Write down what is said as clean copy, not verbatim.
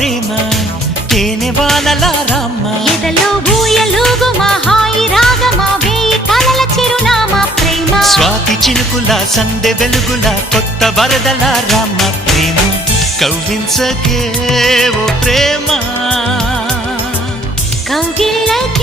ప్రేమ తేనె వానల రామ ఎదలో ఊయలుగు మా హాయి రాగమా వేయి కలల చిరునామా ప్రేమ స్వాతి చినుకుల సందె వెలుగుల కొత్త వరదల రామ ప్రేమ కవ్వించకే ఓ ప్రేమ కౌగిళ్ళకి